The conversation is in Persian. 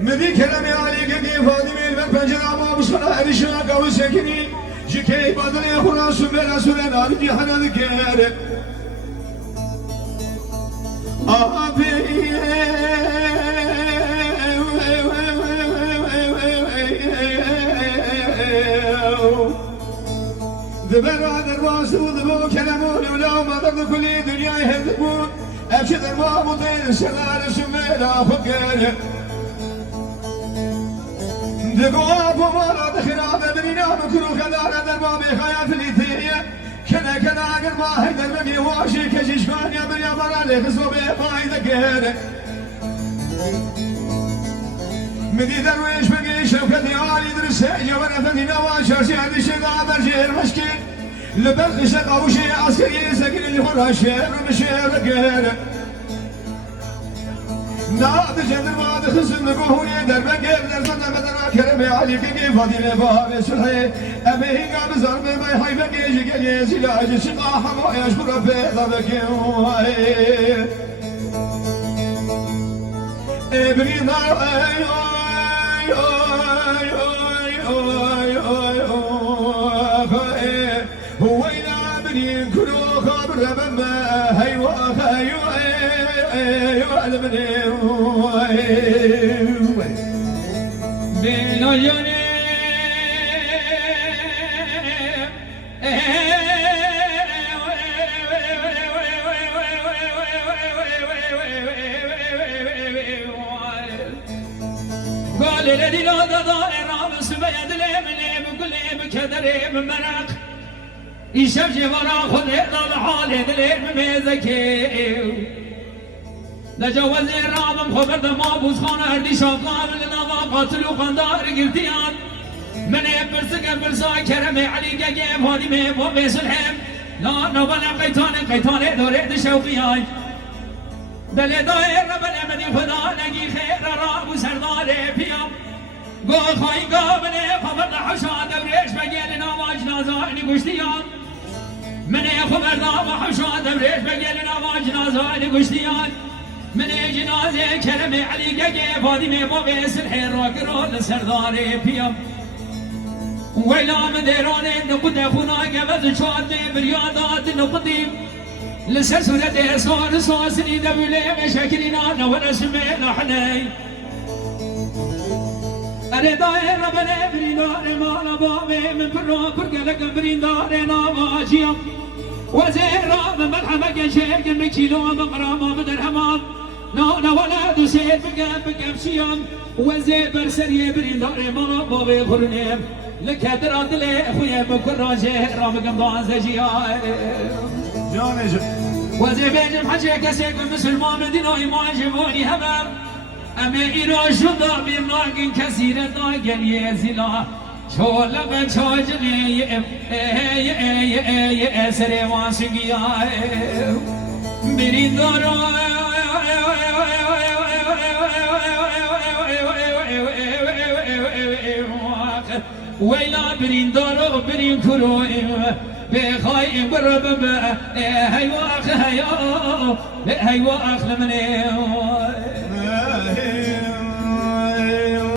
مدي كلامي عليك كيف فاطمة البنجرة ما بصنا أريشنا قوي سكني جكي بدل يخونا سمينا سلنا على حنا ذكر ذبر هذا الراس وذبو كلامون ولا ما ضد كل دنيا يهذبون أبشر ما مطير سلال سمينا فكر ذبواب ومرض خراب برينا مكرو خدار درباب خياف الإثيرية كنا عقل ما هيدر مبي واشي كشيشمان يا بريا مرالي خصو بفايدة كير مدي درويش بقي شوكتي عالي درسي جوانا ثاني نواش عندي شقا برجير مشكي لبرخ شقا وشي عسكري سكن اللي فرها الشير ومشير كير ناد جندر ما دخل نقوله دربك درسنا بدنا كرم عليك كيف فاضي فاهم سلحي أبيه قام زار ما يحيبك يجي كلي سلاج شقا حما يشكر بيضك ابني نار هو إلى ابني كرو خبر بما هيوا قال الذي لا دار رامس بيد لم كل بكدر من مرق يشوف جبرا خذ ضل حال دلم مزكي لجوز الرام خبر دما بوز خانه هردي شاقان لنا قاتل وقندار قلتيان من برسك برسا كرم علي قيم هادي مهم وبسلهم لا نبلا قيتان دوري شوقيان دل داير بل مدي خدا نگی خیر راب سردار پیام گو خواهی قابل خبر حشا دوريش بگل نواج نازانی گشتیان من خبر دام حشا دوريش بگل نواج نازانی گشتیان من جنازه کرم علی گگه فاطمه بابه سلح راکرو سردار پیام ویلا من دیرانه نقود خونا گبز چواد بریادات نقدیم لسر سورة سور سوسني دبلي مشاكلنا نور سمينا حني أرداء ربنا بريدار ما نبامي من برو كرقلك بريدار نواجيم وزيرا من ملحمة شيك من كيلو مقرامة بدرهمان نانا ولاد سيد بقام شيام وزير برسري بريدار ما نبامي خرنيم لك هدرات لي أخويا مكراجه رامقم ضازجيا وزي بين حاجة كسيك مسلمان دينوي ما جبوني همام أما إيرو شدار بملاقين كثير داقن يزلا شولا من شوجني سري واسقيا برين دارو ويلا برين دارو برين كرو بخاي برب هيواخ هيا هيواخ لمني